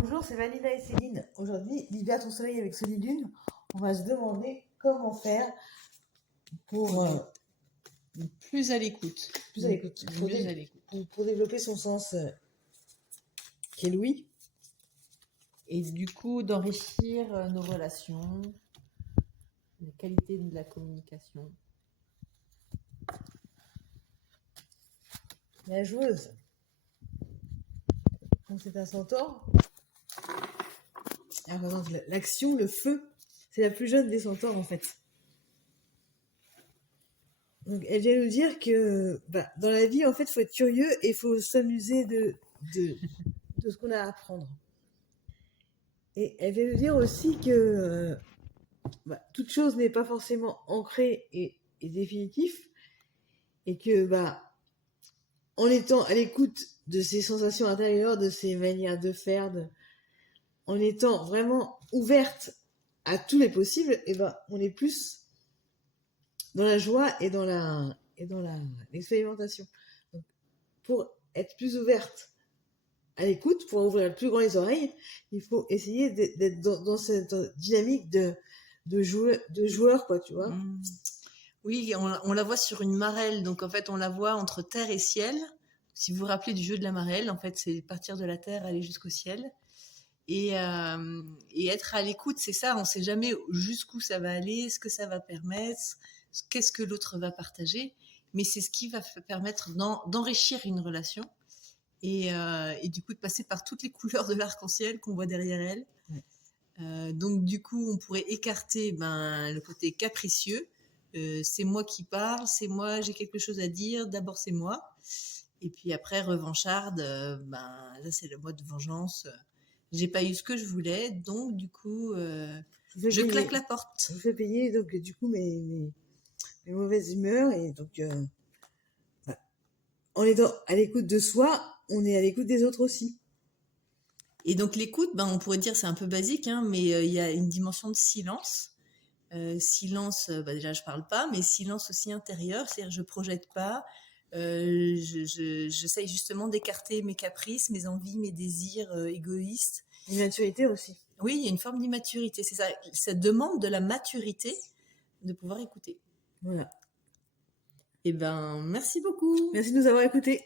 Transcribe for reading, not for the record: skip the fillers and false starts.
Bonjour, c'est Vanilla et Céline. Aujourd'hui, libère ton soleil avec Solilune. On va se demander comment faire pour Plus à l'écoute. plus à l'écoute, Mieux à l'écoute. pour développer son sens qui est l'ouïe. Et du coup, d'enrichir nos relations, la qualité de la communication. La joueuse. Donc c'est un centaure. Alors, par exemple, l'action, le feu, c'est la plus jeune des centaures en fait. Donc elle vient nous dire que dans la vie, en fait, il faut être curieux et il faut s'amuser de ce qu'on a à apprendre. Et elle vient nous dire aussi que toute chose n'est pas forcément ancrée et définitive, et que en étant à l'écoute de ses sensations intérieures, de ses manières de faire, en étant vraiment ouverte à tous les possibles, et on est plus dans la joie et dans l'expérimentation. Donc, pour être plus ouverte à l'écoute, pour ouvrir plus grand les oreilles, il faut essayer d'être dans cette dynamique de joueur, quoi, tu vois. Oui, on la voit sur une marelle, donc en fait on la voit entre terre et ciel. Si vous vous rappelez du jeu de la marelle, en fait c'est partir de la terre, aller jusqu'au ciel. Et être à l'écoute, c'est ça, on ne sait jamais jusqu'où ça va aller, ce que ça va permettre, qu'est-ce que l'autre va partager, mais c'est ce qui va permettre d'enrichir une relation et du coup de passer par toutes les couleurs de l'arc-en-ciel qu'on voit derrière elle. Ouais. Donc du coup, on pourrait écarter le côté capricieux. C'est moi qui parle, c'est moi, j'ai quelque chose à dire, d'abord c'est moi. Et puis après, revancharde, là c'est le mode vengeance. J'ai pas eu ce que je voulais, donc du coup, je claque la porte. Je vous fais payer, donc du coup, mes mauvaises humeurs. Et donc, en étant à l'écoute de soi, on est à l'écoute des autres aussi. Et donc l'écoute, on pourrait dire c'est un peu basique, hein, mais il y a une dimension de silence. Silence, déjà je parle pas, mais silence aussi intérieur, c'est-à-dire je projette pas. J'essaye justement d'écarter mes caprices, mes envies, mes désirs égoïstes. Une maturité aussi. Oui, il y a une forme d'immaturité, c'est ça. Ça demande de la maturité de pouvoir écouter. Voilà. Eh ben, merci beaucoup. Merci de nous avoir écoutés.